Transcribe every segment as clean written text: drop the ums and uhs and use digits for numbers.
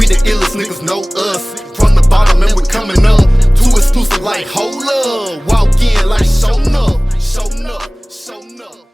We the illest niggas know us. From the bottom and we coming up. Too exclusive like hold up. Walk in like showing up. Showing up. Showing up.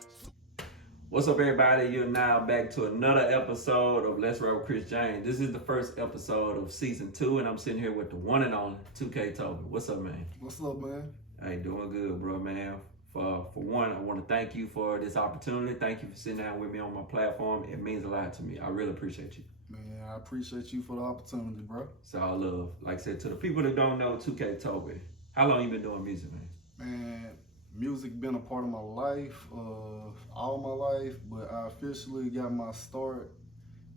What's up, everybody? You're now back to another episode of Let's Rap with Kris Jamez. This is the first episode of season 2, and I'm sitting here with the one and only 2KToby. What's up, man? What's up, man? Hey, doing good, bro, man. For one, I want to thank you for this opportunity. Thank you for sitting down with me on my platform. It means a lot to me. I really appreciate you. Man, I appreciate you for the opportunity, bro. It's all love. Like I said, to the people that don't know 2KToby, how long you been doing music, man? Man, music been a part of my life, all my life, but I officially got my start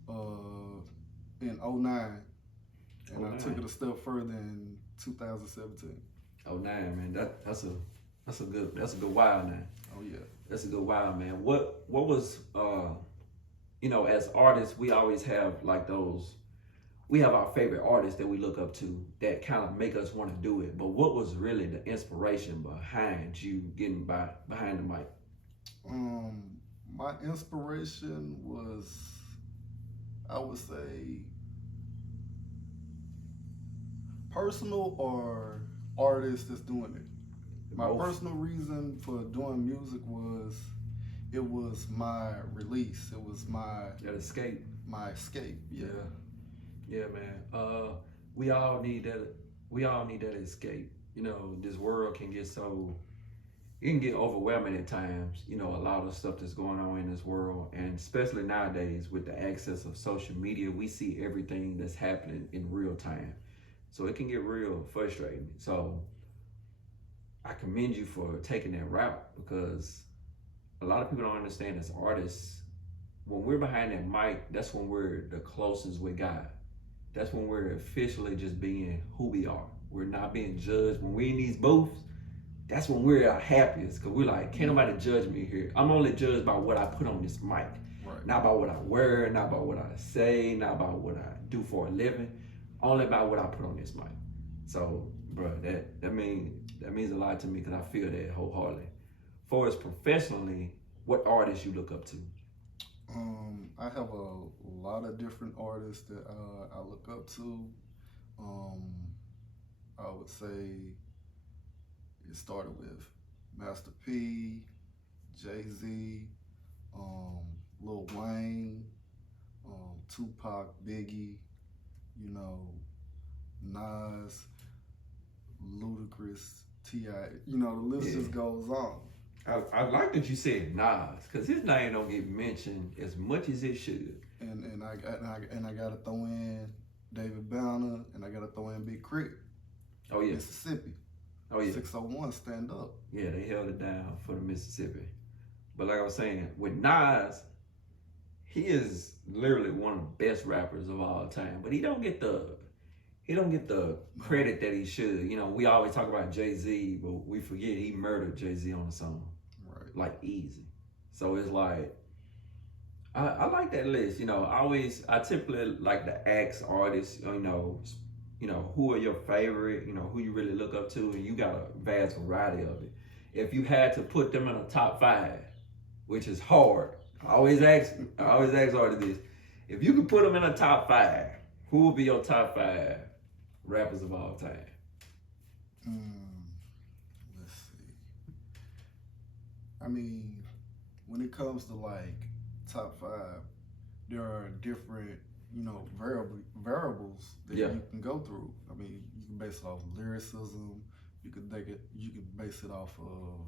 in 09, and I took it a step further in 2017. 09, man. That's a good while now. Oh yeah. That's a good while, man. What was as artists, we always have like those, we have our favorite artists that we look up to that kind of make us want to do it. But what was really the inspiration behind you getting behind the mic? My inspiration was, I would say, personal or artist that's doing it. My personal reason for doing music was, it was my release. It was my escape. My escape. Yeah. Yeah, man. We all need that. We all need that escape. You know, this world can get it can get overwhelming at times. You know, a lot of stuff that's going on in this world, and especially nowadays with the access of social media, we see everything that's happening in real time. So it can get real frustrating. So I commend you for taking that route, because a lot of people don't understand as artists, when we're behind that mic, that's when we're the closest with God. That's when we're officially just being who we are. We're not being judged. When we're in these booths, that's when we're our happiest, because we're like, can't nobody judge me here. I'm only judged by what I put on this mic. Right. Not about what I wear, not about what I say, not about what I do for a living, only about what I put on this mic. So, bro, that means a lot to me, because I feel that wholeheartedly. For us professionally, what artists you look up to? I have a lot of different artists that I look up to. I would say it started with Master P, Jay-Z, Lil Wayne, Tupac, Biggie, Nas, Ludacris, T.I. The list just goes on. I like that you said Nas, because his name don't get mentioned as much as it should. And I gotta throw in David Banner, and I gotta throw in Big Crit. Oh yeah. Mississippi. Oh yeah. 601, stand up. Yeah, they held it down for the Mississippi. But like I was saying, with Nas, he is literally one of the best rappers of all time. But he don't get the credit that he should. We always talk about Jay-Z, but we forget he murdered Jay-Z on the song. Right. Like easy. So it's like, I like that list. I typically like to ask artists, who are your favorite, who you really look up to, and you got a vast variety of it. If you had to put them in a top 5, which is hard, I always ask artists this. If you could put them in a top 5, who would be your top 5 rappers of all time? Let's see. I mean, when it comes to like top 5, there are different, variables that you can go through. I mean, you can base it off lyricism. You could base it off of,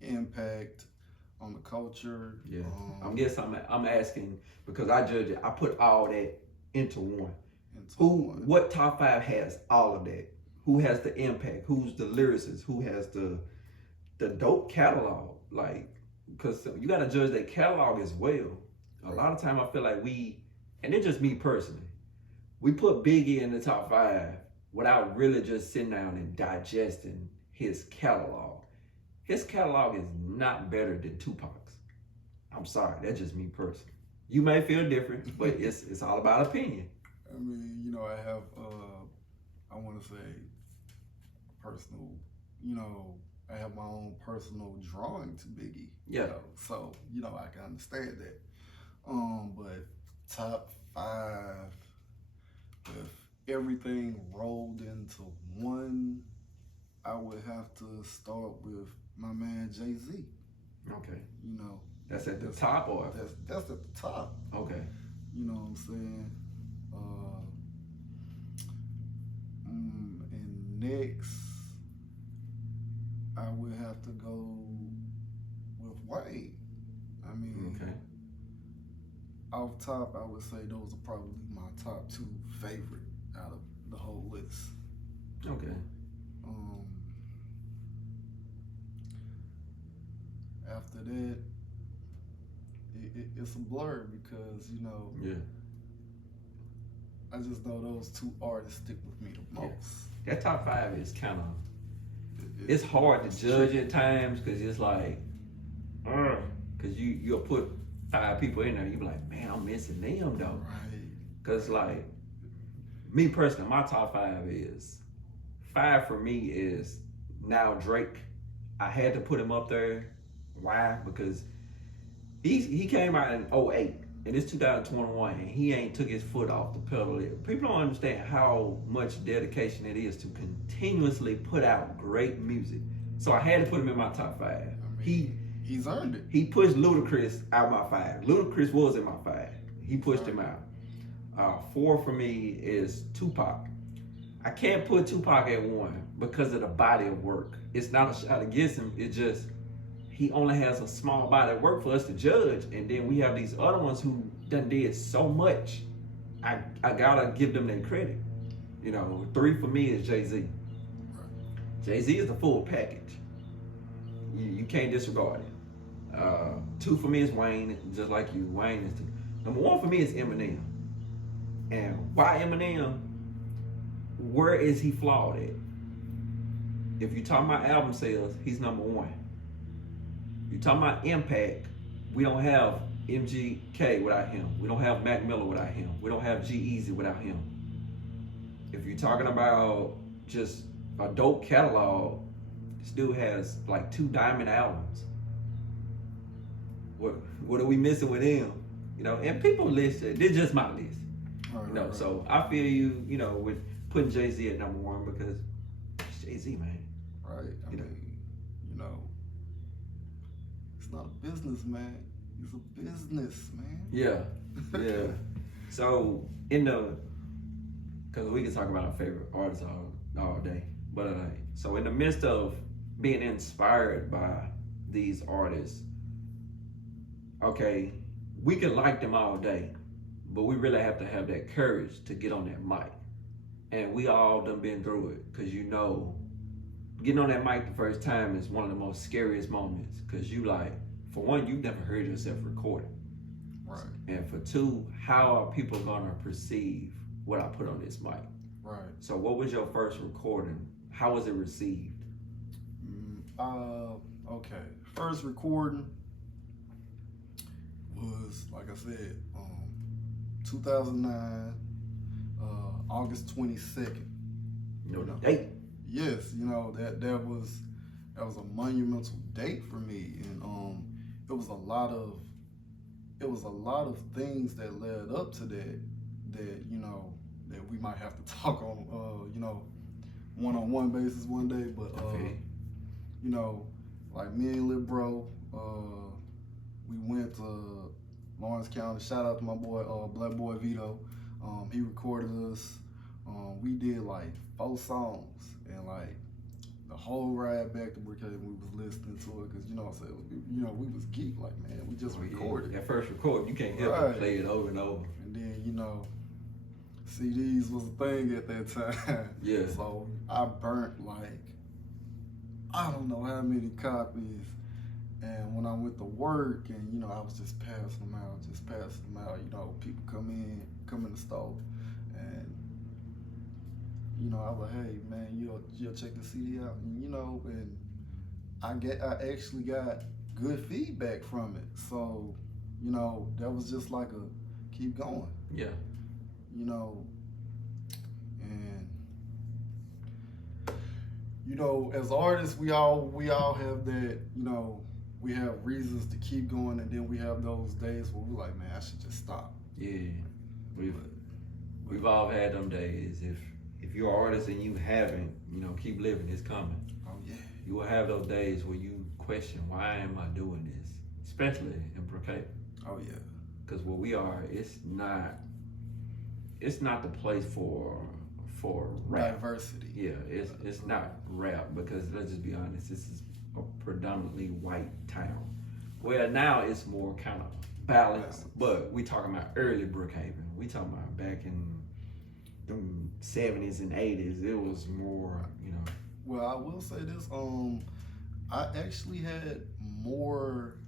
impact on the culture. Yeah. I'm asking because I judge it. I put all that into one. What top 5 has all of that? Who has the impact? Who's the lyricist? Who has the dope catalog? Like, because you got to judge that catalog as well. A lot of time I feel like and it's just me personally, we put Biggie in the top 5 without really just sitting down and digesting his catalog. His catalog is not better than Tupac's. I'm sorry, that's just me personally. You may feel different, but it's all about opinion. I mean, I have, I want to say personal, I have my own personal drawing to Biggie. Yeah. So, I can understand that. But top 5, everything rolled into one, I would have to start with my man Jay-Z. Okay. You know, That's at the top, or that's at the top. okay. You know what I'm saying? And next, I would have to go with Wayne. I mean, Okay. off top, I would say those are probably my top two favorite out of the whole list. Okay. After that, it's a blur because, you know, Yeah. I just know those two artists stick with me the most. That top 5 is kind of, it's hard to judge at times because it's like, because you'll put 5 people in there, you be like, man, I'm missing them though. Right. Because like, me personally, my top 5 is, 5 for me is now Drake. I had to put him up there. Why? Because he came out in 2008 and it's 2021 and he ain't took his foot off the pedal yet. People don't understand how much dedication it is to continuously put out great music. So I had to put him in my top 5. I mean, he's earned it. He pushed Ludacris out my 5. Ludacris was in my 5. He pushed him out. 4 for me is Tupac. I can't put Tupac at 1 because of the body of work. It's not a shot against him. It's just he only has a small body of work for us to judge, and then we have these other ones who done did so much. I gotta give them their credit. You know, 3 for me is Jay-Z. Jay-Z is the full package. You can't disregard it. 2 for me is Wayne, just like you. Wayne is 2. Number 1 for me is Eminem. And why Eminem? Where is he flawed at? If you talk about album sales, he's number 1. You talking about impact, we don't have MGK without him. We don't have Mac Miller without him. We don't have G-Eazy without him. If you're talking about just a dope catalog, this dude has like 2 diamond albums. What are we missing with him? You know, and people list it. This is just my list. Right, You know, right. so I feel you know, with putting Jay-Z at number 1 because it's Jay-Z, man. Right. I mean, you know, it's not a business, man. It's a business, man. Yeah, yeah. So because we can talk about our favorite artists all day, but so in the midst of being inspired by these artists, okay, we can like them all day, but we really have to have that courage to get on that mic, and we all done been through it, because you know, getting on that mic the first time is one of the most scariest moments, because you like, for one, you've never heard yourself recorded. Right. And for 2, how are people gonna perceive what I put on this mic? Right. So what was your first recording? How was it received? Okay. First recording was, like I said, 2009, August 22nd. You know the date. Yes, you know, that was a monumental date for me, and it was a lot of things that led up to that you know, that we might have to talk on you know, one-on-one basis one day, but Okay. you know, like me and Lil Bro, we went to Lawrence County. Shout out to my boy Black Boy Vito. He recorded us. We did like 4 songs, and like the whole ride back to Brookhaven, we was listening to it, because you know what I'm saying, you know, we was geek, like, man, we just recorded. That first record, you can't help Right. but play it over and over. And then, you know, CDs was a thing at that time. Yeah. So I burnt like, I don't know how many copies. And when I went to work, and you know, I was just passing them out. You know, people come in the store, and you know, I was like, hey man, you'll check the CD out, and you know, and I actually got good feedback from it. So, you know, that was just like a keep going. Yeah. You know, and you know, as artists, we all have that, you know, we have reasons to keep going, and then we have those days where we're like, man, I should just stop. Yeah. But We've all had them days. If you're an artist and you haven't, keep living. It's coming. Oh yeah. You will have those days where you question, why am I doing this? Especially in Brookhaven. Oh yeah. Because where we are, it's not the place for rap. Diversity. Yeah, it's not rap, because let's just be honest, this is a predominantly white town. Well, now it's more kind of balanced, but we talking about early Brookhaven. We talking about back in the 70s and 80s. It was more, Well, I will say this. I actually had more.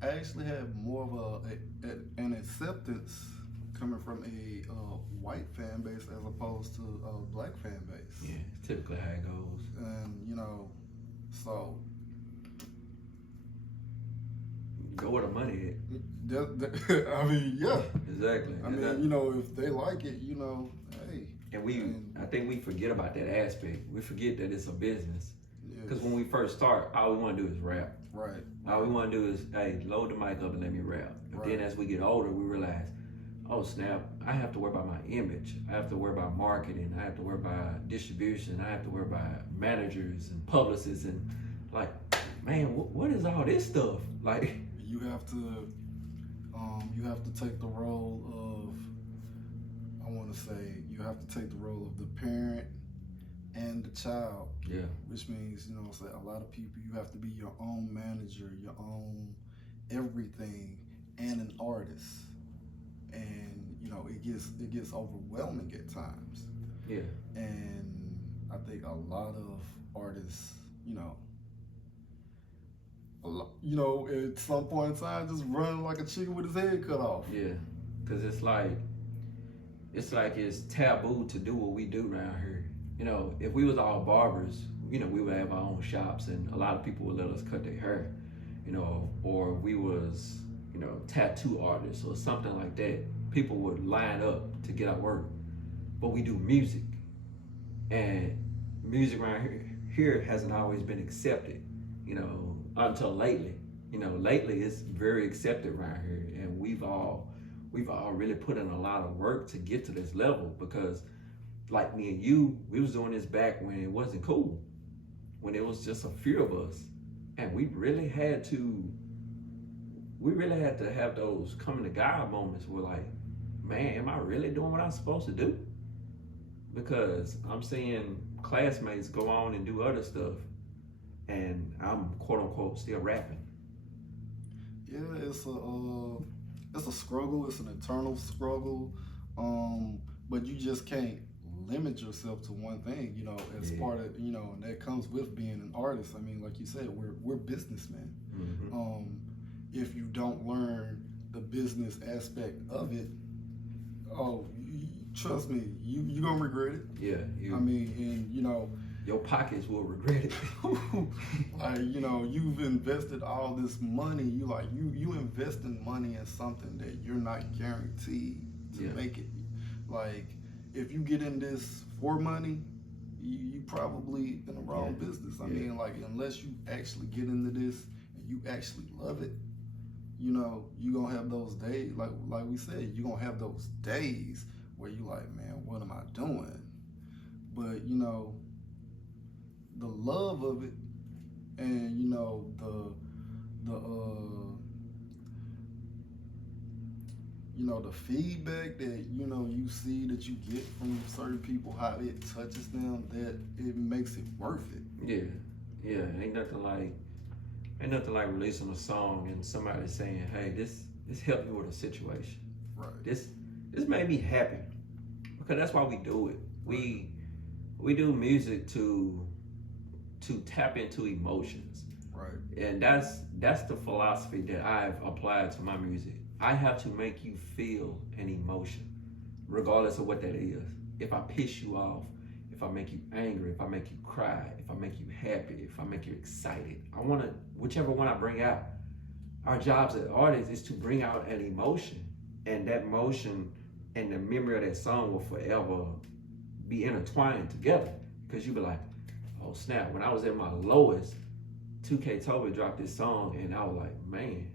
I actually had more of an acceptance coming from a white fan base as opposed to a black fan base. Yeah, it's typically how it goes. And so go where the money I mean, yeah. Exactly. I mean, if they like it, hey. And I think we forget about that aspect. We forget that it's a business. Because when we first start, all we want to do is rap. Right. All we want to do is, hey, load the mic up and let me rap. But then as we get older, we realize, oh snap, I have to worry about my image. I have to worry about marketing. I have to worry about distribution. I have to worry about managers and publicists. And like, man, what is all this stuff? Like, you have to take the role of, I want to say, you have to take the role of the parent and the child. Yeah. Which means, a lot of people, you have to be your own manager, your own everything, and an artist. And, it gets overwhelming at times. Yeah. And I think a lot of artists, at some point in time, just run like a chicken with his head cut off. Yeah, because it's like it's taboo to do what we do around here. If we was all barbers, we would have our own shops, and a lot of people would let us cut their hair, or we was, tattoo artists or something like that. People would line up to get our work, but we do music, and music around here hasn't always been accepted, until lately. Lately it's very accepted around here, and we've all really put in a lot of work to get to this level, because like me and you, we was doing this back when it wasn't cool, when it was just a few of us, and we really had to have those coming to God moments where like, man, am I really doing what I'm supposed to do? Because I'm seeing classmates go on and do other stuff, and I'm quote unquote still rapping. Yeah, it's a struggle. It's an eternal struggle. But you just can't limit yourself to one thing, as part of, and that comes with being an artist. I mean, like you said, we're businessmen. Mm-hmm. If you don't learn the business aspect of it, trust me, you're gonna regret it. Yeah. I mean, and your pockets will regret it. Like, you've invested all this money. You investing money in something that you're not guaranteed to make it. Like, if you get in this for money, you probably in the wrong business. I mean, like, unless you actually get into this and you actually love it, you gonna have those days, like we said, you're gonna have those days where you like, man, what am I doing? But, the love of it, and the feedback that you see that you get from certain people, how it touches them, that it makes it worth it. Yeah. Ain't nothing like releasing a song and somebody saying, hey, this helped me with a situation. Right. This made me happy, because that's why we do it. We do music to tap into emotions. Right. And that's the philosophy that I've applied to my music. I have to make you feel an emotion, regardless of what that is. If I piss you off, if I make you angry, if I make you cry, if I make you happy, if I make you excited, whichever one I bring out. Our jobs as artists is to bring out an emotion, and that emotion and the memory of that song will forever be intertwined together, because you be like, oh snap, when I was at my lowest, 2KToby dropped this song, and I was like, man,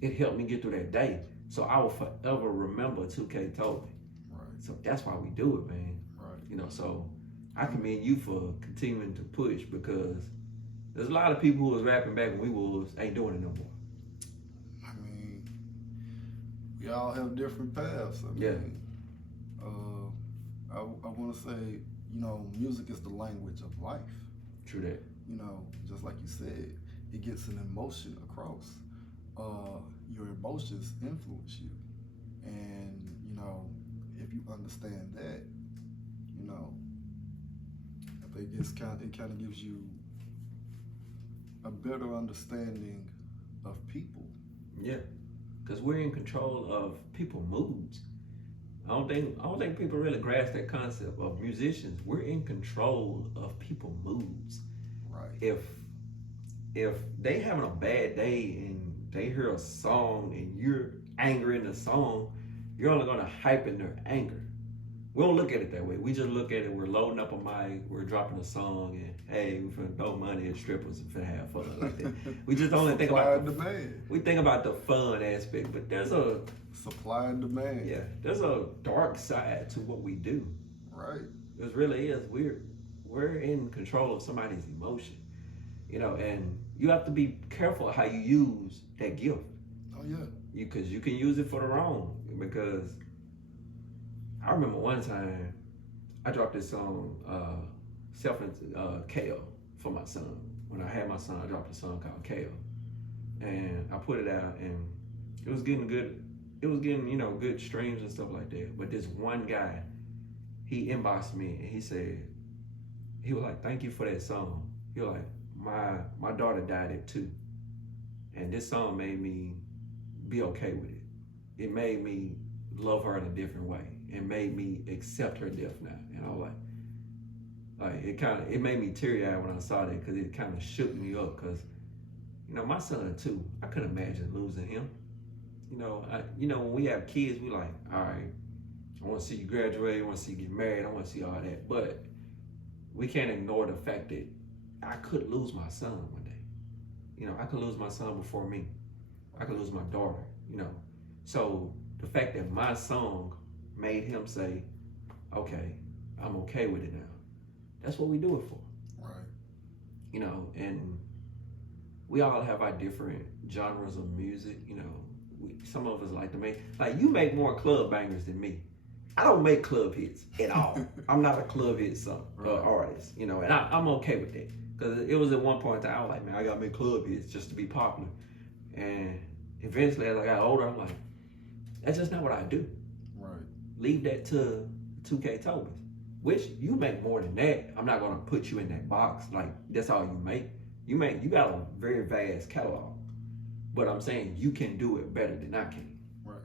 it helped me get through that day. So I will forever remember 2KToby. Right. So that's why we do it, man. Right. You know, so I commend you for continuing to push, because there's a lot of people who was rapping back when we was ain't doing it no more. I mean, we all have different paths. I mean, I want to say, you know, music is the language of life. True that. You know, just like you said, it gets an emotion across. Your emotions influence you, and you know, if you understand that, you know, I think it kind of gives you a better understanding of people. Yeah, because we're in control of people's moods. I don't think people really grasp that concept of musicians. We're in control of people's moods. Right. If they having a bad day and they hear a song and you're angry in the song, you're only gonna heighten their anger. We don't look at it that way. We just look at it, we're loading up a mic, we're dropping a song, and hey, we're finna throw money at strippers and finna have fun like that. We just only think about we think about the fun aspect, but there's a supply and demand. Yeah, there's a dark side to what we do. Right. It really is. We're in control of somebody's emotion. You know, and you have to be careful how you use that gift. Oh yeah. Because you can use it for the wrong. Because I remember one time I dropped this song, Kale, for my son. When I had my son, I dropped a song called Kale, and I put it out, and it was getting good. It was getting, you know, good streams and stuff like that. But this one guy, he inboxed me and he was like, "Thank you for that song." He was like, my daughter died at 2, and this song made me be okay with it. It made me love her in a different way. It made me accept her death now. And I was like it made me teary-eyed when I saw that, because it kind of shook me up. Because, you know, my son too, I couldn't imagine losing him. You know, when we have kids, we like, all right, I want to see you graduate, I want to see you get married, I want to see all that. But we can't ignore the fact that I could lose my son one day. You know, I could lose my son before me. I could lose my daughter, you know. So the fact that my song made him say, okay, I'm okay with it now. That's what we do it for. Right. You know, and we all have our different genres of music, you know. Some of us like to you make more club bangers than me. I don't make club hits at all. I'm not a club hit artist, you know, and I'm okay with that. Because it was at one point in time, I was like, man, I gotta make club hits just to be popular. And eventually, as I got older, I'm like, that's just not what I do. Right. Leave that to 2KToby, which you make more than that. I'm not gonna put you in that box. Like, that's all you make. You got a very vast catalog. But I'm saying you can do it better than I can. Right.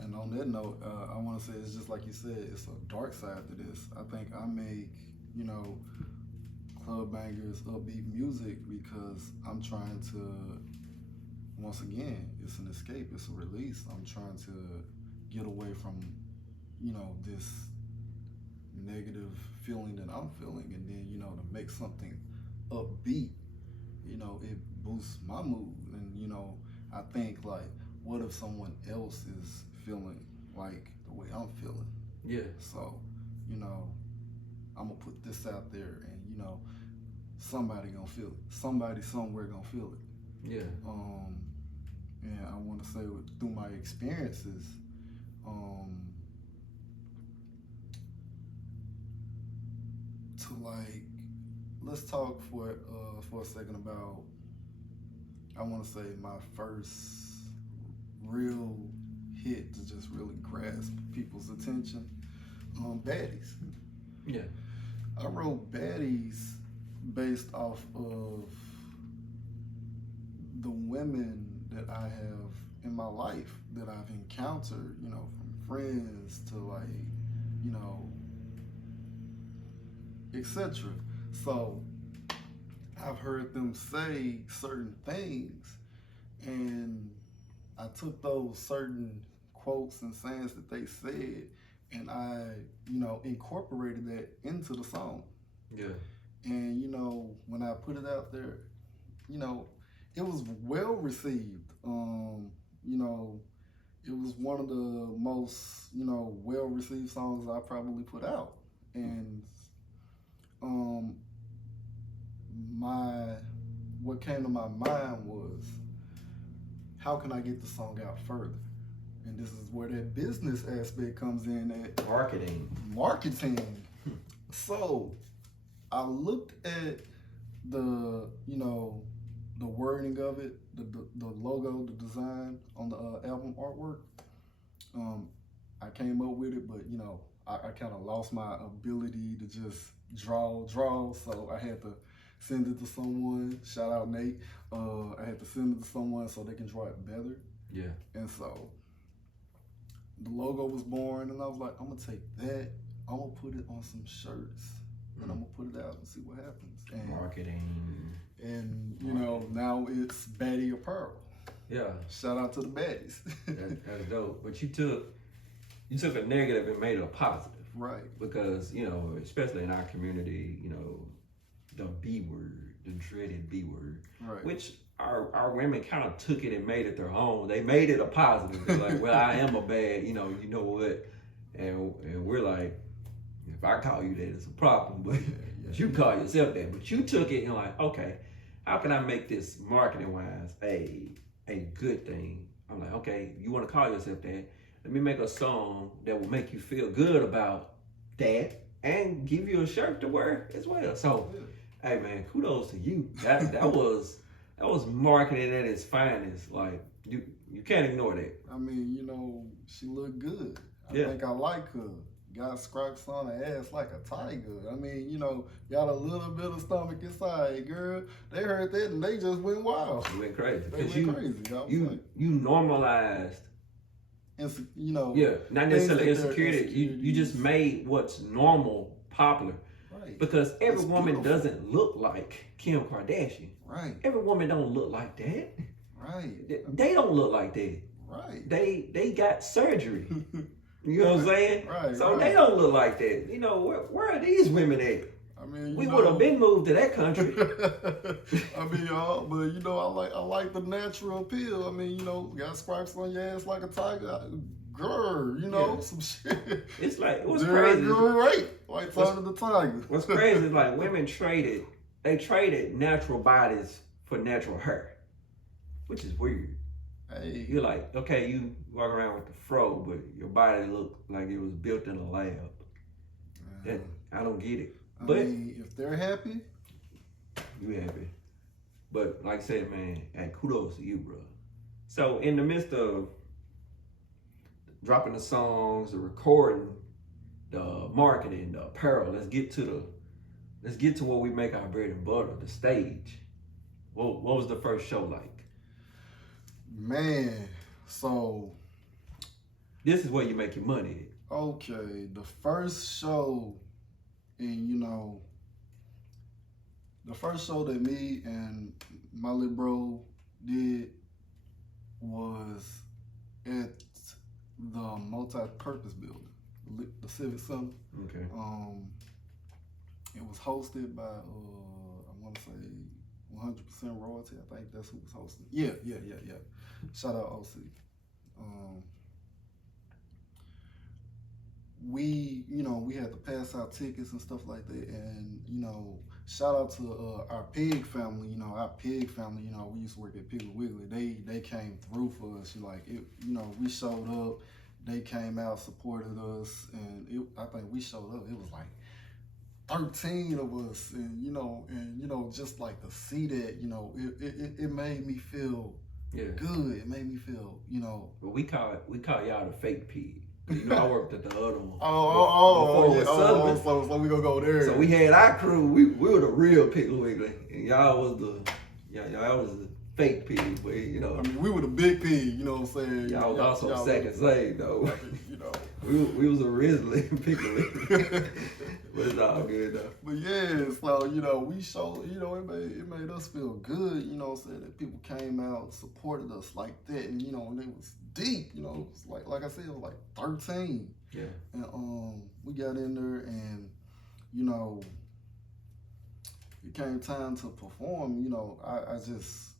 And on that note, I want to say it's just like you said, it's a dark side to this. I think I make, you know, club bangers, upbeat music because I'm trying to, once again, it's an escape, it's a release. I'm trying to get away from, you know, this negative feeling that I'm feeling, and then, you know, to make something upbeat, you know, it boosts my mood. And, you know, I think, like, what if someone else is feeling like the way I'm feeling? Yeah. So, you know, I'm gonna put this out there, and, you know, somebody gonna feel it. Somebody somewhere gonna feel it. Yeah. And I want to say, through my experiences, to, like, let's talk for a second about, I want to say, my first real hit to just really grasp people's attention. Baddies. Yeah. I wrote Baddies based off of the women that I have in my life that I've encountered, you know, from friends to, like, you know, etc. So I've heard them say certain things, and I took those certain quotes and sayings that they said, and I, you know, incorporated that into the song. Yeah. And, you know, when I put it out there, you know, it was well received. You know, it was one of the most, well-received songs I probably put out. And what came to my mind was, how can I get the song out further? And this is where that business aspect comes in at marketing. So I looked at the wording of it, the logo, the design on the album artwork. I came up with it, but I kind of lost my ability to just draw. So I had to send it to someone. Shout out Nate. I had to send it to someone so they can draw it better. Yeah. And so the logo was born, and I was like, I'm gonna take that. I'm gonna put it on some shirts, and I'm gonna put it out and see what happens. And Marketing. And now it's Baddie Apparel. Yeah. Shout out to the baddies. That's dope. But you took a negative and made it a positive. Right. Because, especially in our community, the B word, the dreaded B word. Right. Which our women kind of took it and made it their own. They made it a positive. They're like, well, I am a bad, you know what? And we're like, if I call you that, it's a problem. But you call yourself that. But you took it and like, okay, how can I make this marketing wise a good thing? I'm like, okay, you want to call yourself that? Let me make a song that will make you feel good about that and give you a shirt to wear as well. So, hey man, kudos to you. That was marketing at its finest. Like you can't ignore that. I mean, she looked good. I think I like her. Got stripes on her ass like a tiger. I mean, got a little bit of stomach inside, girl. They heard that and they just went wild. They went crazy. They went crazy. You normalized. Not necessarily insecurity. You just made what's normal popular. Right. Because every woman doesn't look like Kim Kardashian. Right. Every woman don't look like that. Right. They don't look like that. Right. They got surgery. You know what I'm saying? Right. So they don't look like that. Where are these women at? I mean, we would have been moved to that country. I mean, but I like the natural appeal. I mean, got stripes on your ass like a tiger, girl. Some shit. It's like what's crazy. Great, like Tiger the Tiger. What's crazy is like women traded natural bodies for natural hair, which is weird. Hey, you're like, okay, you walk around with the fro, but your body looked like it was built in a lab. I don't get it. But I mean, if they're happy, you happy. But like I said, man, hey, kudos to you, bro. So in the midst of dropping the songs, the recording, the marketing, the apparel, let's get to where we make our bread and butter, the stage. What was the first show like? Man, so this is where you make your money. Okay, the first show, and the first show that me and my little bro did was at the multi-purpose building, the Civic Center. Okay. It was hosted by I want to say 100% royalty. I think that's who was hosting. Yeah. Shout out OC. We had to pass out tickets and stuff like that, and shout out to our pig family. Our pig family. We used to work at Piggly Wiggly. They came through for us. We showed up. They came out, supported us, and I think we showed up. It was like 13 of us, and just like to see that, it made me feel good. It made me feel, But we call y'all the fake pig. I worked at the other one. So we gonna go there. So we had our crew. We were the real Piggly Wiggly, and y'all was the fake pig. But I mean, we were the big pig. You know what I'm saying? Y'all was also second slave though. We was originally Piggly Wiggly. But it's all good though. But yeah, so we showed, it made us feel good. That people came out, supported us like that, and and it was deep. It was like I said, it was like 13. Yeah. And we got in there, and it came time to perform. I just,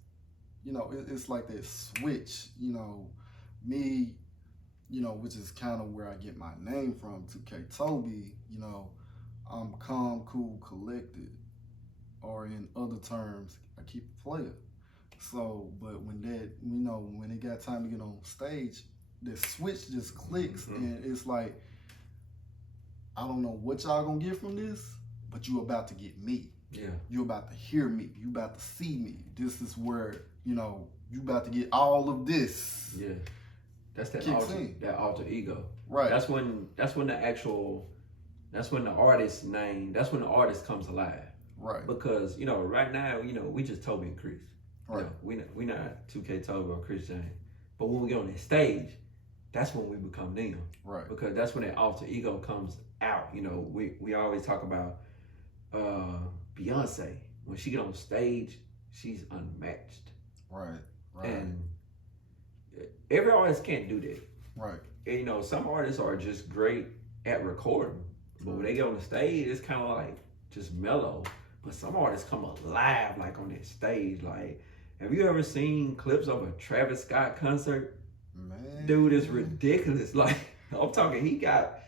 it's like that switch. Me you know, which is kind of where I get my name from, 2KToby, you know, I'm calm, cool, collected, or in other terms, I keep it player. So, but when that, you know, when it got time to get on stage, the switch just clicks, and it's like, I don't know what y'all gonna get from this, but you about to get me. Yeah. You about to hear me. You about to see me. This is where, you know, you about to get all of this. Yeah. That's that alter ego. Right. That's when the artist name, that's when the artist comes alive. Right. Because, you know, right now, you know, we just Toby and Kris. Right. You know, we not 2KToby or Kris Jamez. But when we get on that stage, that's when we become them. Right. Because that's when that alter ego comes out. You know, we always talk about Beyonce. When she get on stage, she's unmatched. Right. Right. And every artist can't do that. Right. And, you know, some artists are just great at recording, but when they get on the stage, it's kind of like just mellow. But some artists come alive, like on that stage. Like, have you ever seen clips of a Travis Scott concert? Man. Dude, it's ridiculous. Like, I'm talking, he got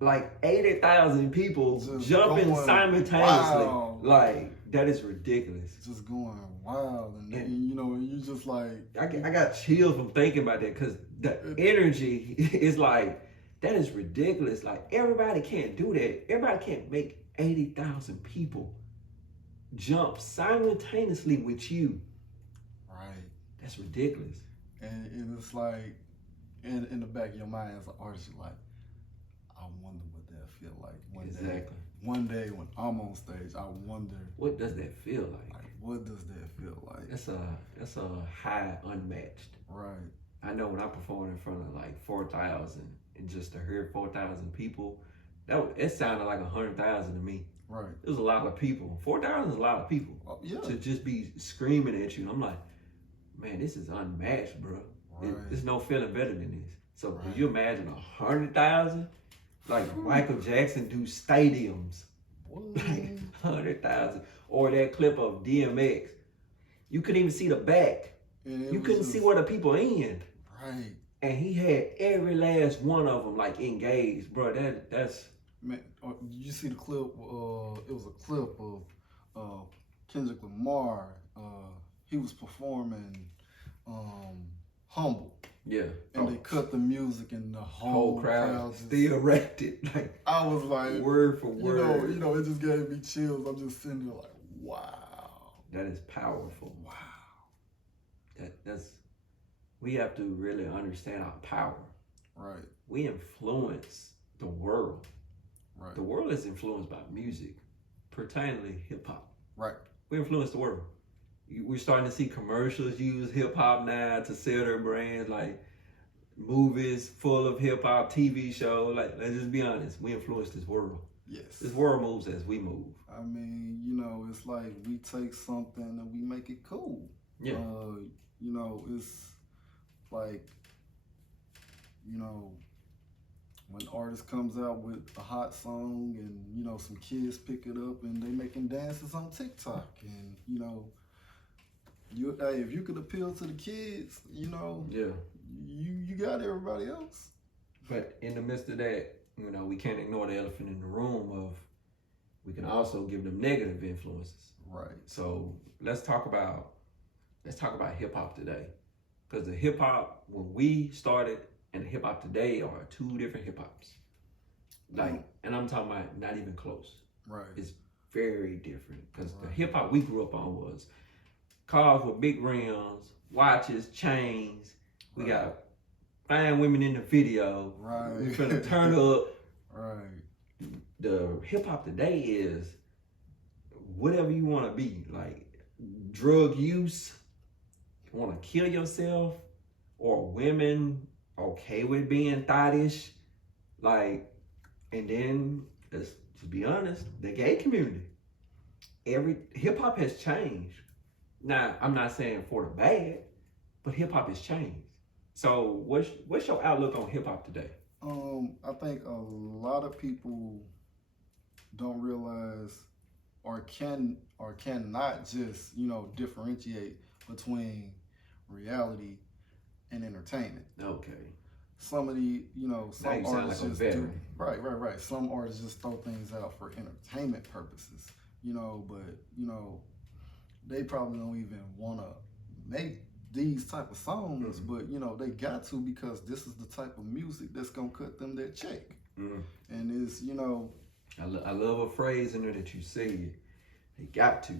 like 80,000 people just jumping simultaneously. Wow. Like, that is ridiculous. Just going wild, and then, you know, you just like, I got chills from thinking about that, because the energy is like, that is ridiculous. Like, everybody can't do that. Everybody can't make 80,000 people jump simultaneously with you. Right. That's ridiculous. And it's like, in the back of your mind as an artist, you're like, I wonder what that feel like one day when I'm on stage. I wonder, what does that feel like? What does that feel like? That's a high unmatched. Right. I know when I performed in front of like 4,000, and just to hear 4,000 people, it sounded like 100,000 to me. Right. It was a lot of people. 4,000 is a lot of people. Yeah. To just be screaming at you. I'm like, man, this is unmatched, bro. Right. There's no feeling better than this. So Right. can you imagine 100,000? Like Michael Jackson do stadiums. Like 100,000. Or that clip of DMX. You couldn't even see the back. You couldn't see where the people in. Right. And he had every last one of them like engaged, bro. That's. Man, did you see the clip? It was a clip of Kendrick Lamar. He was performing "Humble." Yeah. And they cut the music, and the whole crowd just, still wrecked it. Like, I was like, word for word. You know, it just gave me chills. I'm just sitting there like, wow. That is powerful. Wow. That's. We have to really understand our power. Right. We influence the world. Right. The world is influenced by music, pertaining hip hop. Right. We influence the world. We're starting to see commercials use hip hop now to sell their brands, like movies full of hip hop, TV shows. Like, let's just be honest, we influence this world. Yes. This world moves as we move. I mean, you know, it's like we take something and we make it cool. Yeah. You know, it's like, you know, when artist comes out with a hot song, and, you know, some kids pick it up and they making dances on TikTok, and, you know, if you could appeal to the kids, you know, yeah, you got everybody else. But in the midst of that, you know, we can't ignore the elephant in the room of, we can also give them negative influences. Right. So let's talk about hip hop today, because the hip hop when we started and the hip hop today are two different hip hops. Like, and I'm talking about not even close. Right. It's very different, because the hip hop we grew up on was cars with big rims, watches, chains. We got fine women in the video. Right. We finna turn up. Right. The hip hop today is whatever you want to be, like drug use, you want to kill yourself, or women okay with being thottish, like, and then let's to be honest, the gay community. Every hip hop has changed. Now, I'm not saying for the bad, but hip hop has changed. So what's your outlook on hip hop today? I think a lot of people don't realize or cannot just, you know, differentiate between reality and entertainment. Okay. some of the, you know, Now some you sound artists like a just do, veteran. right. Some artists just throw things out for entertainment purposes, you know, but, you know, they probably don't even want to make these type of songs, but, you know, they got to because this is the type of music that's going to cut them that check. And it's, you know. I love a phrase in there that you said, they got to.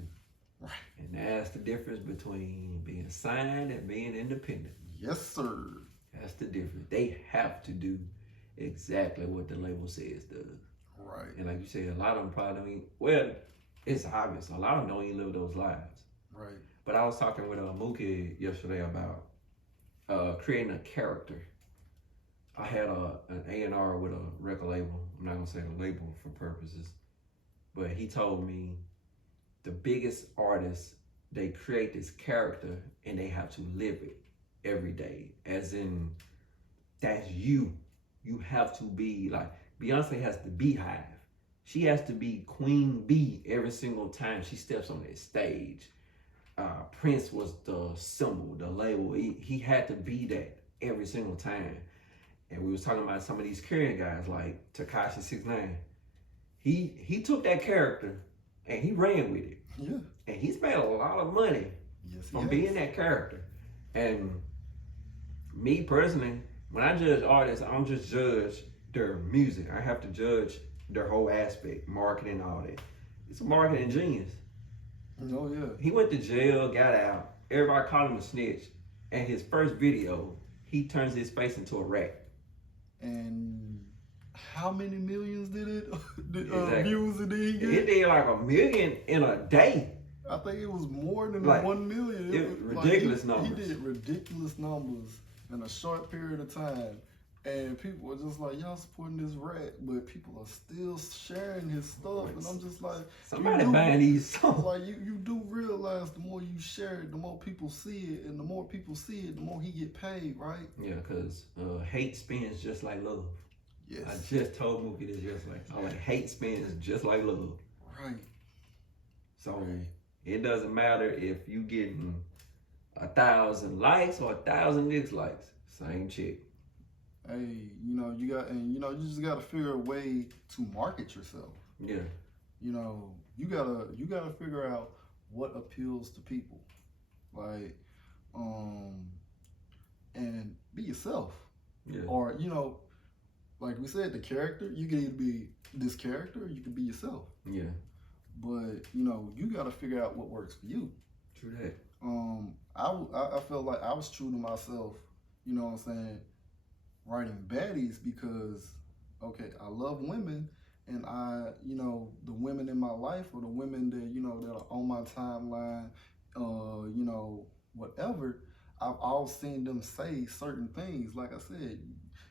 Right. And that's the difference between being signed and being independent. Yes, sir. That's the difference. They have to do exactly what the label says does. Right. And like you said, a lot of them probably don't even, well, it's obvious. A lot of them don't even live those lives. Right. But I was talking with Mookie yesterday about creating a character. I had an A&R with a record label. I'm not going to say the label for purposes. But he told me the biggest artists, they create this character and they have to live it every day. As in, that's you. You have to be like, Beyonce has the beehive. She has to be Queen Bee every single time she steps on that stage. Prince was the symbol, the label. He had to be that every single time. And we was talking about some of these carrying guys like Tekashi 6ix9ine. He took that character and he ran with it. Yeah. And he's made a lot of money from being that character. And me personally, when I judge artists, I don't just judge their music. I have to judge their whole aspect, marketing, all that. It's a marketing genius. Oh, yeah. He went to jail, got out. Everybody called him a snitch. And his first video, he turns his face into a rat. And how many millions did it Exactly. views did he get? It did like 1 million in a day. I think it was more than Like, 1 million. Ridiculous numbers. He did ridiculous numbers in a short period of time. And people were just like, y'all supporting this rat, but people are still sharing his stuff. And I'm just like, somebody buying these songs. Like, you do realize the more you share it, the more people see it. And the more people see it, the more he get paid, right? Yeah, because hate spins just like love. Yes. I just told Mookie this yesterday. I like hate spins just like love. Right. So it doesn't matter if you getting 1,000 likes or 1,000 dislikes. Same chick. Hey, you just gotta figure a way to market yourself. Yeah. You know, you gotta figure out what appeals to people. Like, and be yourself. Yeah. Or, like we said, the character, you can either be this character or you can be yourself. Yeah. But, you gotta figure out what works for you. True that. I felt like I was true to myself, you know what I'm saying, writing baddies because, okay, I love women and the women in my life or the women that, that are on my timeline, whatever, I've all seen them say certain things. Like I said,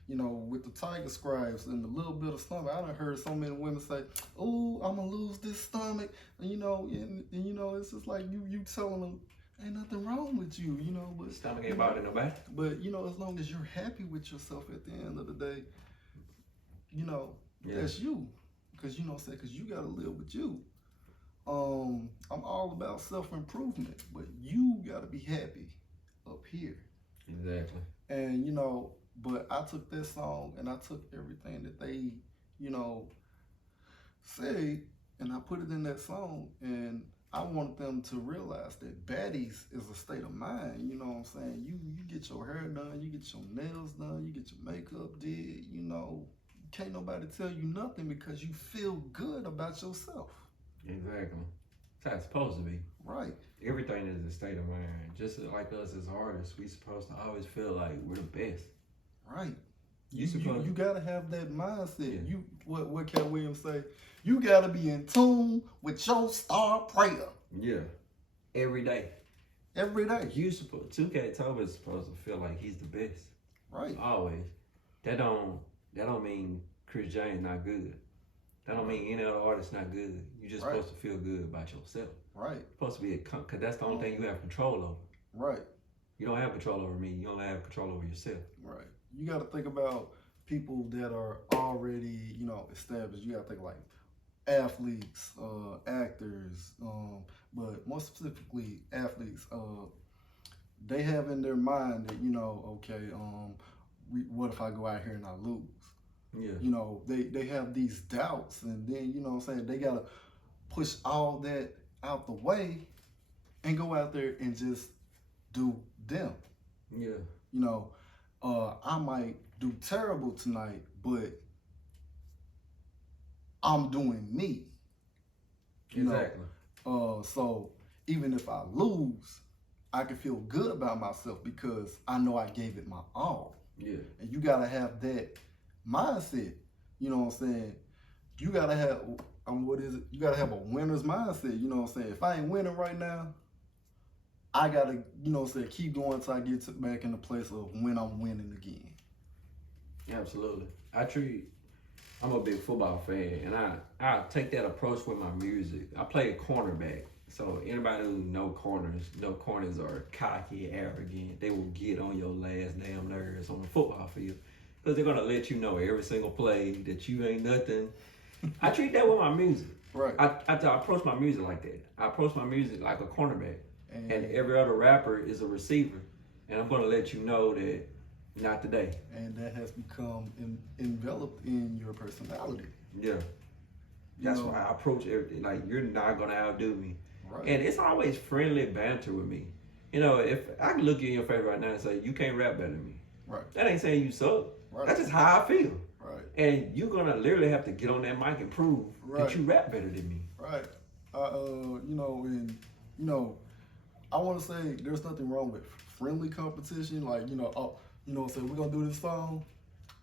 with the Tiger Scribes and the little bit of stomach, I done heard so many women say, "Oh, I'm gonna lose this stomach," and it's just like you telling them, ain't nothing wrong with you, but stomach ain't bothering nobody. But as long as you're happy with yourself at the end of the day, that's you, because because you gotta live with you. I'm all about self-improvement, but you gotta be happy up here. Exactly. And but I took that song and I took everything that they, say, and I put it in that song, and I want them to realize that baddies is a state of mind. You know what I'm saying? You get your hair done, you get your nails done, you get your makeup did. Can't nobody tell you nothing because you feel good about yourself. Exactly. That's how it's supposed to be. Right. Everything is a state of mind. Just like us as artists, we supposed to always feel like we're the best. Right. You gotta have that mindset. Yeah. What Cat Williams say? You gotta be in tune with your star prayer. Yeah. Every day. Every day. 2KToby is supposed to feel like he's the best. Right. Always. That don't mean Kris Jamez not good. That don't mean any other artist not good. You just supposed to feel good about yourself. Right. Supposed to be because that's the only thing you have control over. Right. You don't have control over me. You only have control over yourself. Right. You got to think about people that are already, established. You got to think like athletes, actors, but more specifically athletes. They have in their mind that, okay, what if I go out here and I lose? Yeah. You know, they have these doubts, and then, you know what I'm saying, they gotta push all that out the way and go out there and just do them. Yeah. You know, I might do terrible tonight, but I'm doing me. Exactly. So even if I lose, I can feel good about myself because I know I gave it my all. Yeah. And you gotta have that mindset. You know what I'm saying? You gotta have what is it? You gotta have a winner's mindset. You know what I'm saying? If I ain't winning right now, I gotta, you know what I'm saying, keep going until I get back in the place of when I'm winning again. Absolutely. I'm a big football fan, and I take that approach with my music. I play a cornerback. So anybody who know corners are cocky, arrogant. They will get on your last damn nerves on the football field because they're gonna let you know every single play that you ain't nothing. I treat that with my music. Right. I approach my music like that. I approach my music like a cornerback, and every other rapper is a receiver, and I'm gonna let you know that not today. And that has become enveloped in your personality. Yeah. That's why I approach everything. Like, you're not gonna outdo me. Right. And it's always friendly banter with me. You know, if I can look you in your face right now and say, you can't rap better than me. Right. That ain't saying you suck. Right. That's just how I feel. Right. And you're gonna literally have to get on that mic and prove that you rap better than me. Right. You know, and you know, I want to say there's nothing wrong with friendly competition. Like, you know, you know, say we're gonna do this song,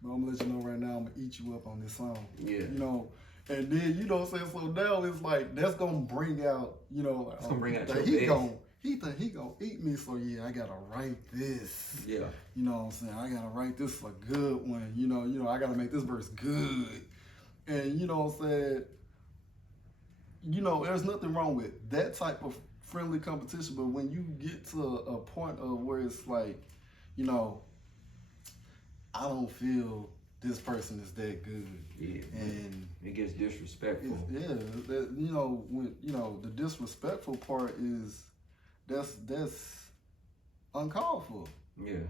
but I'm gonna let you know right now, I'm gonna eat you up on this song. Yeah. You know, and then, you know what I'm saying, so now it's like that's gonna bring out, you know, like, It's gonna bring out your your he best. gonna eat me, so yeah, I gotta write this. Yeah. You know what I'm saying? I gotta write this a good one. You know, I gotta make this verse good. And you know what I'm saying? You know, there's nothing wrong with that type of friendly competition, but when you get to a point of where it's like, you know, I don't feel this person is that good. Yeah. And it gets disrespectful. You know, when, you know, the disrespectful part is that's uncalled for. Yeah.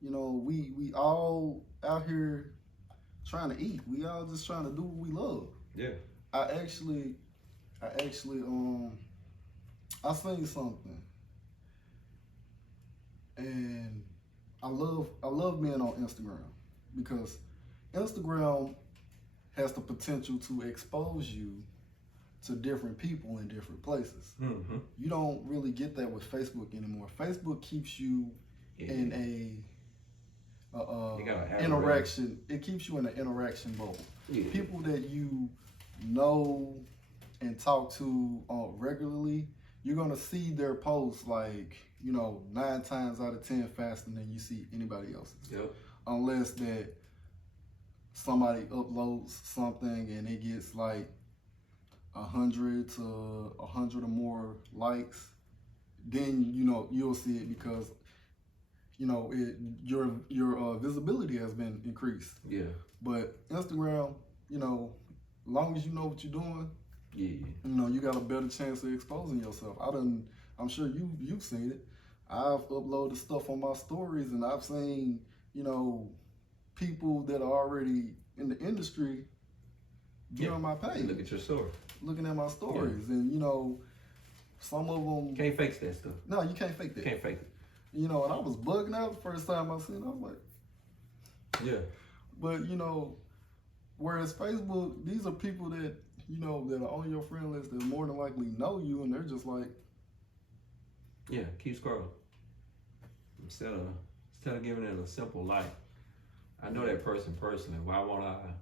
You know, we all out here trying to eat. We all just trying to do what we love. Yeah. I actually I seen something, and I love being on Instagram because Instagram has the potential to expose you to different people in different places. Mm-hmm. You don't really get that with Facebook anymore. Facebook keeps you in a interaction. It keeps you in an interaction bubble. Yeah. People that you know and talk to regularly, you're gonna see their posts like, you know, 9 times out of 10 faster than you see anybody else's. Yep. Unless that somebody uploads something and it gets like 100 to 100 or more likes, then, you know, you'll see it because, you know, your visibility has been increased. Yeah. But Instagram, you know, as long as you know what you're doing, yeah, you know, you got a better chance of exposing yourself. I'm sure you've seen it. I've uploaded stuff on my stories, and I've seen, you know, people that are already in the industry get on my page. Look at your story. Looking at my stories, and you know, some of them can't fake that stuff. No, you can't fake that. Can't fake it. You know, and I was bugging out the first time I seen it. I was like, yeah. But you know, whereas Facebook, these are people that, you know, that are on your friend list that more than likely know you, and they're just like, yeah, keep scrolling. Instead of giving it a simple like, I know that person personally. Why won't I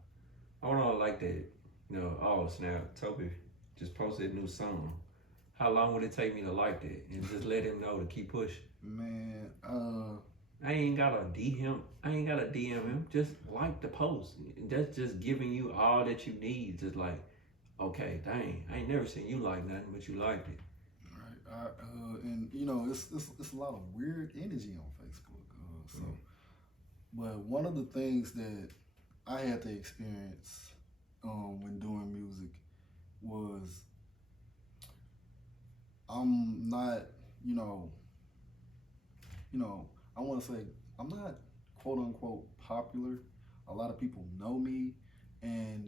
like that? You know, oh snap, Toby just posted a new song. How long would it take me to like that? And just let him know to keep pushing. Man, I ain't gotta DM him. Just like the post. That's just giving you all that you need. Just like, okay, dang, I ain't never seen you like nothing, but you liked it. Right. And you know, it's a lot of weird energy on Facebook. But one of the things that I had to experience when doing music was I'm not, I want to say I'm not quote unquote popular. A lot of people know me, and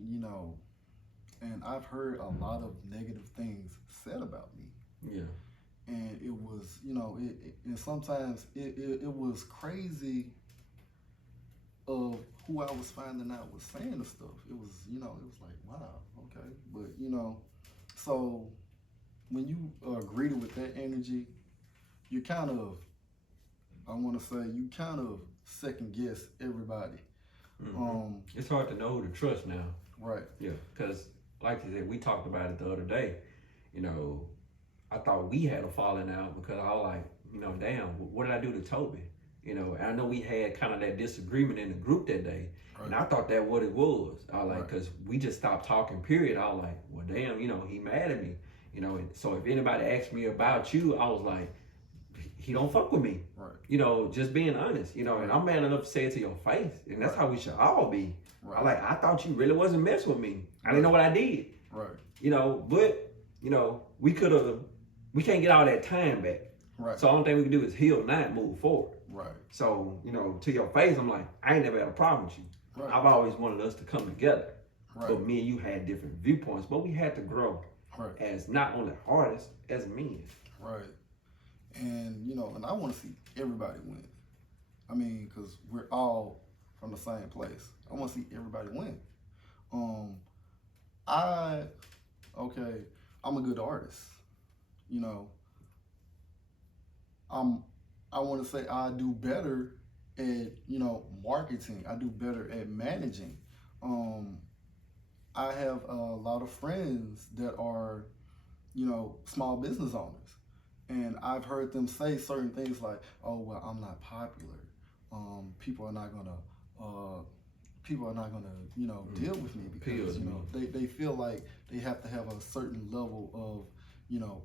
and I've heard a lot of negative things said about me. Yeah. And it was, and sometimes it was crazy of who I was finding out was saying the stuff. It was, it was like, wow, okay. But, so when you are greeted with that energy, you kind of, I want to say, you kind of second guess everybody. Mm-hmm. It's hard to know who to trust now. Right. Yeah, because like you said, we talked about it the other day. I thought we had a falling out because I was like, damn, what did I do to Toby? And I know we had kind of that disagreement in the group that day. Right. And I thought that what it was. I was like, because we just stopped talking, period. I was like, well, damn, he mad at me. And so if anybody asked me about you, I was like, he don't fuck with me. Right. Just being honest, and I'm man enough to say it to your face. And that's how we should all be. Right. I thought you really wasn't messing with me. I didn't know what I did. Right. But, we can't get all that time back. Right. So the only thing we can do is heal now and move forward. Right. So, to your face, I'm like, I ain't never had a problem with you. Right. I've always wanted us to come together. Right. But me and you had different viewpoints, but we had to grow as not only artists, as men. Right. And, and I want to see everybody win. I mean, because we're all from the same place. I want to see everybody win. I'm a good artist. I want to say I do better at, marketing. I do better at managing. I have a lot of friends that are, small business owners. And I've heard them say certain things like, oh, well, I'm not popular. People are not gonna, deal with me because, they feel like they have to have a certain level of,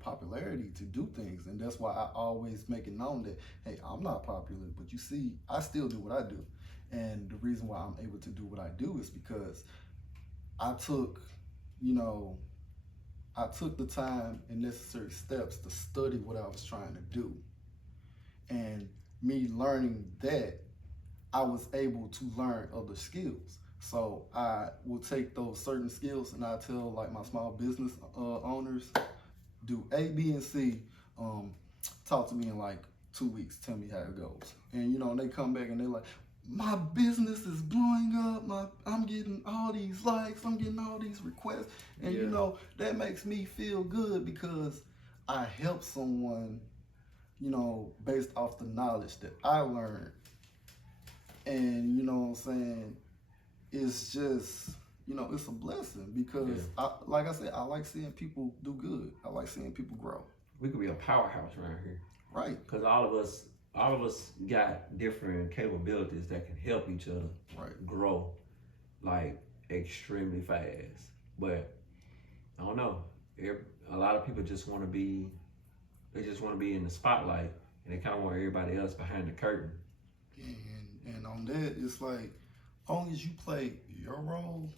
popularity to do things. And that's why I always make it known that, hey, I'm not popular, but you see, I still do what I do. And the reason why I'm able to do what I do is because I took the time and necessary steps to study what I was trying to do. And me learning that, I was able to learn other skills. So I will take those certain skills and I tell like my small business owners, do A, B, and C. Talk to me in like 2 weeks. Tell me how it goes. And and they come back and they're like, my business is blowing up. I'm getting all these likes. I'm getting all these requests. And that makes me feel good because I help someone, based off the knowledge that I learned. And you know what I'm saying? It's just, it's a blessing because, like I said, I like seeing people do good. I like seeing people grow. We could be a powerhouse around here. Right. Because all of us got different capabilities that can help each other grow like extremely fast. But I don't know. A lot of people just want to be in the spotlight and they kind of want everybody else behind the curtain. And on that, it's like, as long as you play your role,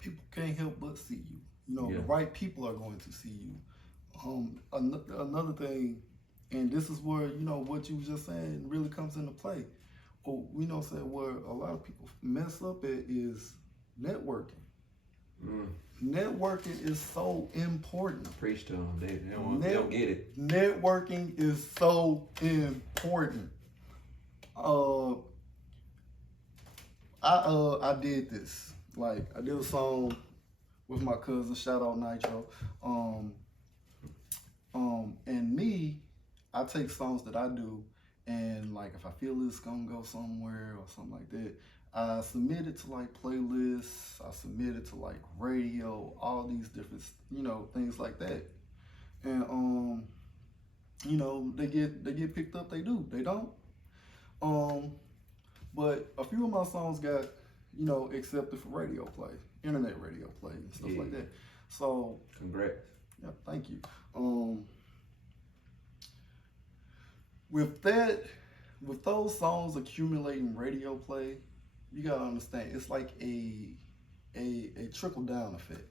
people can't help but see you. The right people are going to see you. Another thing, and this is where, what you were just saying really comes into play. Or, where a lot of people mess up at is networking. Networking is so important. Preach to them. They don't get it. Networking is so important. I did this. Like, I did a song with my cousin, shout out Nitro. And me, I take songs that I do, and like if I feel it's gonna go somewhere or something like that, I submit it to like playlists, I submit it to like radio, all these different, things like that. And they get picked up, they do, they don't. But a few of my songs got, accepted for radio play, internet radio play and stuff like that. So congrats. Yeah, thank you. With those songs accumulating radio play, you gotta understand it's like a trickle down effect.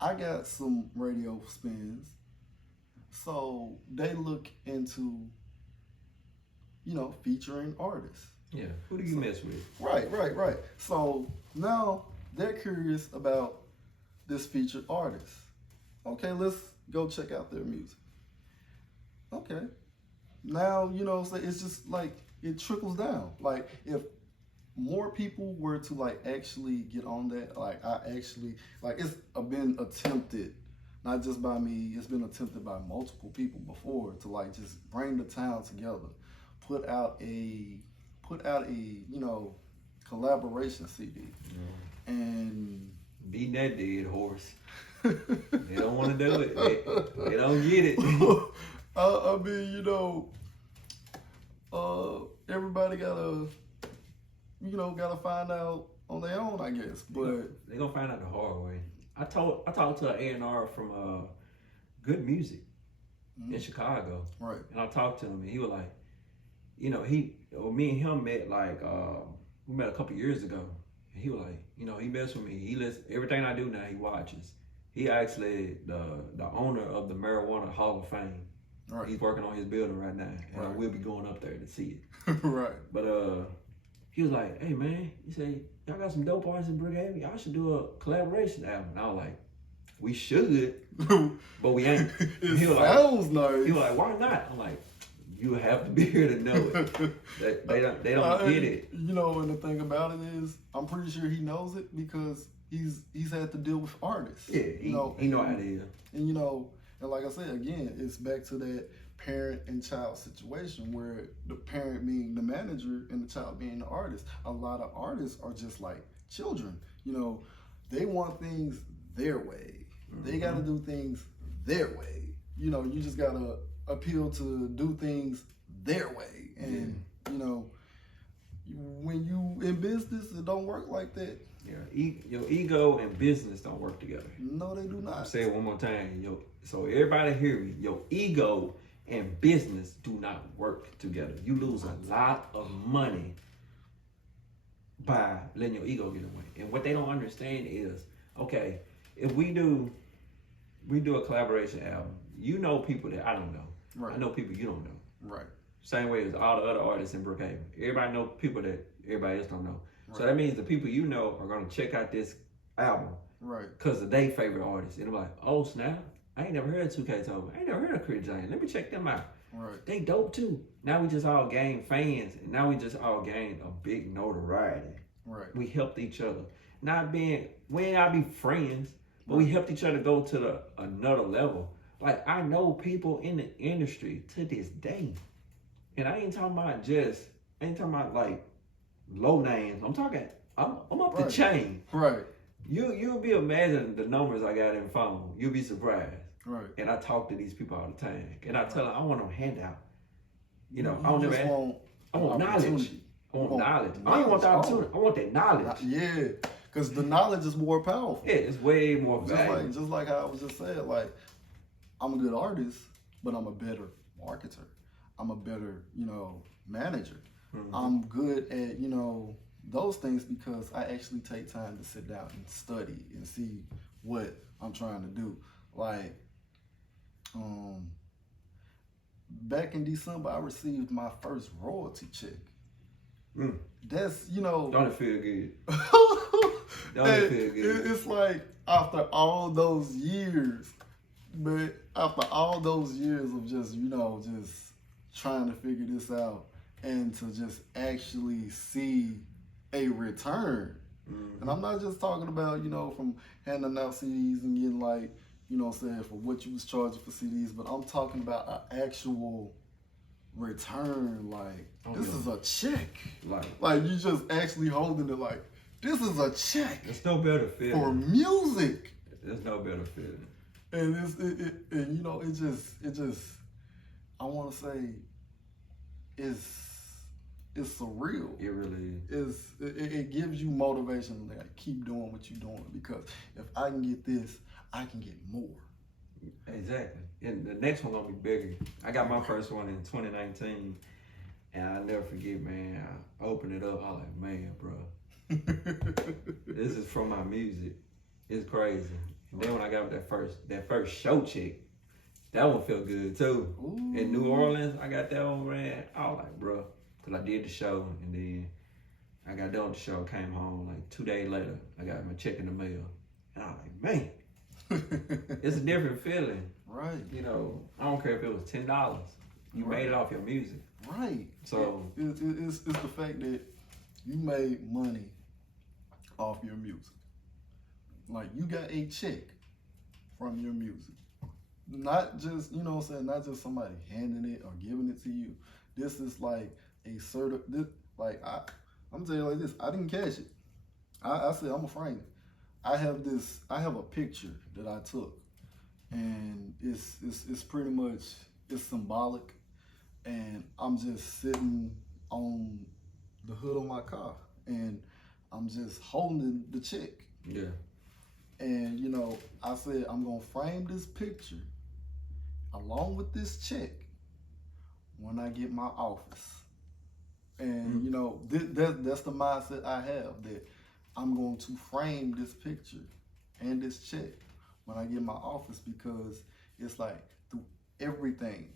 I got some radio spins, so they look into featuring artists. Yeah. Who do you mess with? Right. So now they're curious about this featured artist. Okay, let's go check out their music. Okay. Now, so it's just like it trickles down. Like if more people were to like actually get on that, like it's been attempted, not just by me, it's been attempted by multiple people before to like just bring the town together, put out a collaboration CD. And beating that dead horse. They don't want to do it. They don't get it. I mean, everybody gotta find out on their own, I guess. But they gonna find out the hard way. I talked to an A&R from Good Music in Chicago. Right. And I talked to him, and he was like, me and him met we met a couple years ago. And he was like, he messed with me. He listens everything I do now. He watches. He actually the owner of the Marijuana Hall of Fame. Right. He's working on his building right now, and I will be going up there to see it. Right. But he was like, "Hey man," he said, "Y'all got some dope artists in Brookhaven. Y'all should do a collaboration album." And I was like, "We should, but we ain't." It sounds nice. He was like, "Why not?" I'm like, "You have to be here to know it. They don't get it." And the thing about it is, I'm pretty sure he knows it because he's had to deal with artists. Yeah, he know how it is. And like I said, again, it's back to that parent and child situation where the parent being the manager and the child being the artist. A lot of artists are just like children. They want things their way. They got to do things their way. You just got to appeal to do things their way. And, when you in business, it don't work like that. Yeah, your ego and business don't work together. No, they do not. I'll say it one more time. So everybody hear me. Your ego and business do not work together. You lose a lot of money by letting your ego get away. And what they don't understand is, okay, if we do a collaboration album, people that I don't know. Right. I know people you don't know. Right. Same way as all the other artists in Brookhaven. Everybody know people that everybody else don't know. Right. So that means the people you know are going to check out this album. Right. Because of their favorite artists. And they're like, oh snap, I ain't never heard of 2KToby. I ain't never heard of Kris Jamez. Let me check them out. Right. They dope too. Now we just all gained fans. And now we just all gained a big notoriety. Right. We helped each other. We ain't gotta be friends, but we helped each other go to another level. Like, I know people in the industry to this day. And I ain't talking about like low names. I'm up the chain. Right. You'll be amazing the numbers I got in phone. You'll be surprised. Right. And I talk to these people all the time. And I tell them I want them handout. I want knowledge. I want knowledge. I don't want the opportunity. I want that knowledge. Yeah. Because the knowledge is more powerful. Yeah, it's way more valuable. Just like how I was just saying, like, I'm a good artist, but I'm a better marketer. I'm a better, manager. Mm-hmm. I'm good at, those things because I actually take time to sit down and study and see what I'm trying to do. Like, back in December, I received my first royalty check. That's, Don't it feel good? Don't it feel good? It's like after all those years, but after all those years of just, just trying to figure this out and to just actually see a return. Mm-hmm. And I'm not just talking about, from handing out CDs and getting like, saying for what you was charging for CDs, but I'm talking about an actual return. Like, this is a check. Like you just actually holding it like, this is a check. There's no better feeling. For music. There's no better feeling. And it just, I want to say, it's surreal. It really is. It gives you motivation to like keep doing what you're doing, because if I can get this, I can get more. Exactly. And the next one gonna be bigger. I got my first one in 2019, and I'll never forget, man. I opened it up. I was like, man, bro, this is from my music. It's crazy. And then when I got that first show check, That one felt good too. Ooh. In New Orleans, I got that one, man. I was like, bro, cause I did the show, and then I got done with the show, came home like 2 days later. I got my check in the mail, and I was like, man, it's a different feeling. Right. You know, I don't care if it was $10. You made it off your music. Right. So it's the fact that you made money off your music. Like, you got a check from your music. Not just, you know what I'm saying, not just somebody handing it or giving it to you. This is like a I'm telling you like this, I didn't catch it. I said, I'm gonna frame it. I have a picture that I took, and it's pretty much, it's symbolic, and I'm just sitting on the hood of my car, and I'm just holding the check. yeah, And you know, I said, I'm gonna frame this picture along with this check when I get my office. And you know, that's the mindset I have, that I'm going to frame this picture and this check when I get my office, because it's like, through everything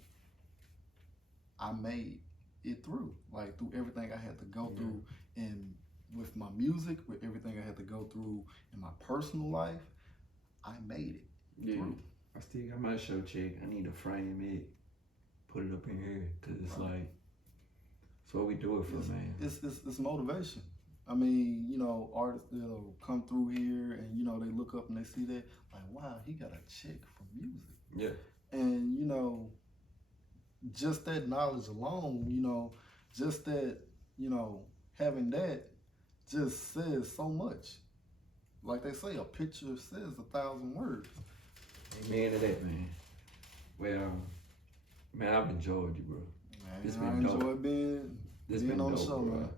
I made it through, like through everything I had to go through, and with my music, with everything I had to go through in my personal life, I made it through. I still got my show check. I need to frame it, put it up in here, cause it's like, it's what we do it for, man. It's motivation. I mean, you know, artists that'll come through here and, you know, they look up and they see that, like, wow, he got a check from music. Yeah. And, you know, just that knowledge alone, you know, just that, you know, having that just says so much. Like they say, a picture says 1,000 words. Amen to that, man. Well, man, I've enjoyed you, bro. Man, It's I been dope. enjoy being on the show, man.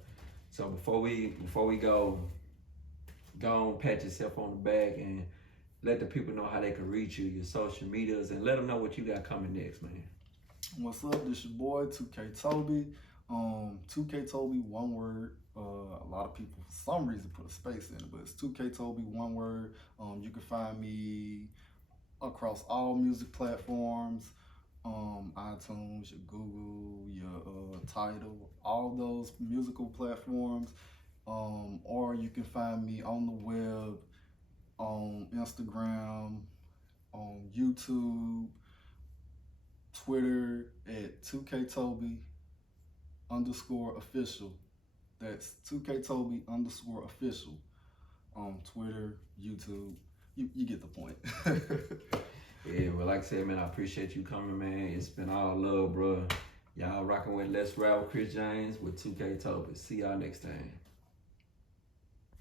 So before we go on, pat yourself on the back and let the people know how they can reach you, your social medias, and let them know what you got coming next, man. What's up? This your boy 2KToby. 2KToby, one word. A lot of people for some reason put a space in it, but it's 2KToby, one word. You can find me across all music platforms. iTunes, your Google, your Tidal, all those musical platforms. Or you can find me on the web, on Instagram, on YouTube, Twitter at 2KToby_official. That's 2KToby_official on Twitter, YouTube. You get the point. Yeah, well, like I said, man, I appreciate you coming, man. It's been all love, bro. Y'all rocking with Let's Ride with Kris Jamez with 2KToby. See y'all next time.